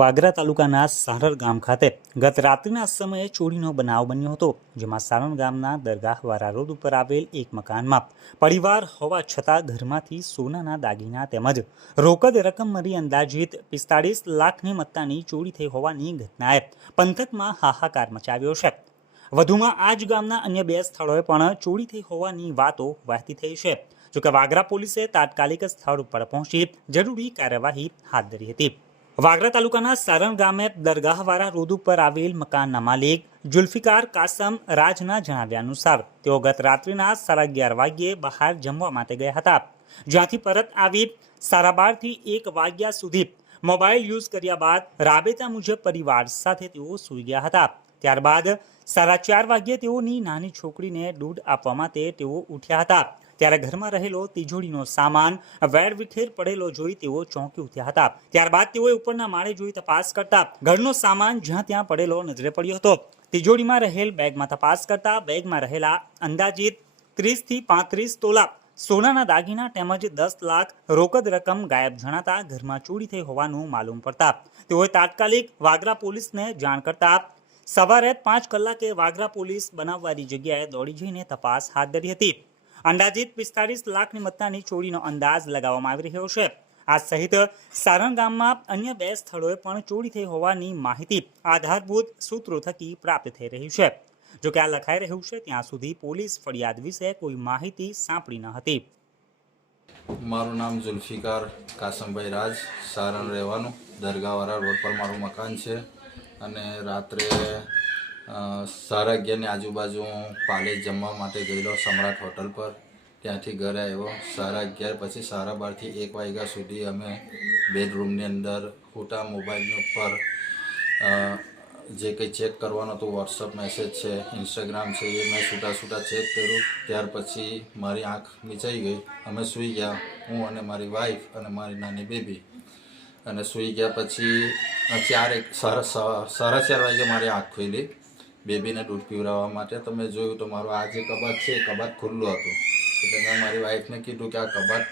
વાગરા તાલુકાના સારર ગામ ખાતે ગત રાત્રિના સમયે ચોરીનો બનાવ બન્યો હતો, જેમાં સારણ ગામના દરગાહવાળા રોડ ઉપર આવેલ એક મકાનમાં પરિવાર હોવા છતાં ઘરમાંથી સોનાના દાગીના તેમજ રોકડ રકમ મળી અંદાજિત પિસ્તાળીસ લાખની મત્તાની ચોરી થઈ હોવાની ઘટનાએ પંથકમાં હાહાકાર મચાવ્યો છે. વધુમાં આ જ ગામના અન્ય બે સ્થળોએ પણ ચોરી થઈ હોવાની વાતો વહેતી થઈ છે. જોકે વાગરા પોલીસે તાત્કાલિક સ્થળ ઉપર પહોંચી જરૂરી કાર્યવાહી હાથ ધરી હતી. વાગરા તાલુકાના સારણ ગામે દરગાહવાળા રોડ ઉપર આવેલ મકાનના માલિક જુલ્ફિકાર કાસમ રાજના જણાવ્યા અનુસાર તેઓ ગત રાત્રિના સાડા અગિયાર વાગ્યે બહાર જમવા માટે ગયા હતા. જ્યાંથી પરત આવી સાડા બારથી એક વાગ્યા સુધી મોબાઈલ યુઝ કર્યા બાદ રાબેતા મુજબ પરિવાર સાથે તેઓ સૂઈ ગયા હતા. ત્યારબાદ સાડા ચાર વાગ્યે તેઓની નાની છોકરીને દૂધ આપવા માટે તેઓ ઉઠ્યા હતા. ત્યારે ઘરમાં રહેલો તિજોરીનો સામાન વેરવિખેર પડેલો જોઈ તેઓ ચોંકી ઉઠ્યા હતા. ત્યારબાદ તેઓએ ઉપરના માળે જોઈ તપાસ કરતા ઘરનો સામાન જ્યાં ત્યાં પડેલો નજરે પડ્યો હતો. તિજોરીમાં રહેલ બેગમાં તપાસ કરતા બેગમાં રહેલા અંદાજિત ત્રીસથી પાંત્રીસ તોલા સોનાના દાગીના તેમજ દસ લાખ રોકડ રકમ ગાયબ જણાતા ઘરમાં ચોરી થઈ હોવાનું માલુમ પડતા. તેઓએ તાત્કાલિક વાગરા પોલીસને જાણ કરતા સવારે પાંચ કલાકે વાગરા પોલીસ બનાવવાની જગ્યાએ દોડી જઈને તપાસ હાથ ધરી હતી. અંદાજિત પિસ્તાળીસ લાખની મત્તાની ચોરીનો અંદાજ લગાવવામાં આવી રહ્યો છે. આ સહિત સારણ ગામમાં અન્ય બે સ્થળોએ પણ ચોરી થઈ હોવાની માહિતી આધારભૂત સૂત્રો થકી પ્રાપ્ત થઈ રહી છે. જોકે આ લખાઈ રહ્યું છે, ત્યાં સુધી પોલીસ ફરિયાદ વિશે કોઈ માહિતી સાંપડી ન હતી. મારું નામ જુલ્ફિકાર કાસમભાઈ રાજ, સારણ રહેવાનું દરગાહવાળા રોડ પર મારું મકાન છે. અને રાત્રે સાડા અગિયારની આજુબાજુ હું પાલેજ જમવા માટે ગયેલો સમ્રાટ હોટલ પર. ત્યાંથી ઘરે આવ્યો. સાડા અગિયાર પછી સાડા બારથી એક વાગ્યા સુધી અમે બેડરૂમની અંદર ખોટા મોબાઈલની ઉપર જે કંઈ ચેક કરવાનું હતું, વોટ્સઅપ મેસેજ છે, ઇન્સ્ટાગ્રામ છે, એ મેં છૂટા છૂટા ચેક કર્યું. ત્યાર પછી મારી આંખ મીચાઈ ગઈ. અમે સૂઈ ગયા. હું અને મારી વાઈફ અને મારી નાની બેબી અને સૂઈ ગયા પછી ચાર એક સાડા ચાર વાગે મારી આંખ ખુલી. બેબીને દૂધ પીવડાવવા માટે. તો મેં જોયું તો મારું આ જે કબાટ છે, એ કબાટ ખુલ્લું હતું. એટલે મેં મારી વાઈફને કીધું કે આ કબાટ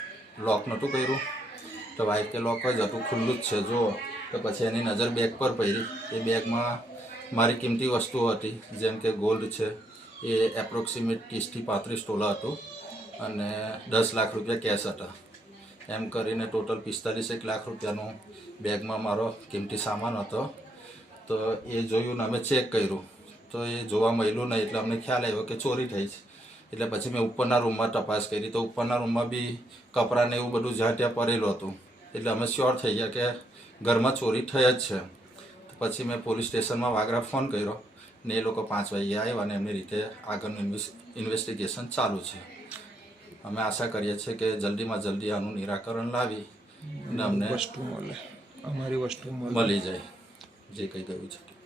લોક નહોતું કર્યું. તો વાઈફ કે લોક જ હતું ખુલ્લું જ છે જો તો પછી એની નજર બેગ પર પડી. એ બેગમાં મારી કિંમતી વસ્તુઓ હતી, જેમ કે ગોલ્ડ છે. એ એપ્રોક્સિમેટ ત્રીસથી પાંત્રીસ તોલા હતું. અને દસ લાખ રૂપિયા કેશ હતા. એમ કરીને ટોટલ પિસ્તાલીસ એક લાખ રૂપિયાનો બેગમાં મારો કિંમતી સામાન હતો. તો એ જોયું ને અમે ચેક કર્યું. તો એ જોવા મળ્યું નહીં એટલે અમને ખ્યાલ આવ્યો કે ચોરી થઈ છે. એટલે પછી મેં ઉપરના રૂમમાં તપાસ કરી. તો ઉપરના રૂમમાં બી કપડાને એવું બધું જ્યાં ત્યાં પડેલું હતું. એટલે અમે શ્યોર થઈ ગયા કે ઘરમાં ચોરી થઈ જ છે. પછી મેં પોલીસ સ્ટેશનમાં વાગરા ફોન કર્યો ને એ લોકો પાંચ વાગ્યે આવ્યા અને એમની રીતે આગળનું ઇન્વેસ્ટિગેશન ચાલુ છે. અમે આશા કરીએ છીએ કે જલ્દીમાં જલ્દી આનું નિરાકરણ લાવી અને અમને વસ્તુ મળે. અમારી વસ્તુ મળી. જાય જે કંઈ ગયું છે.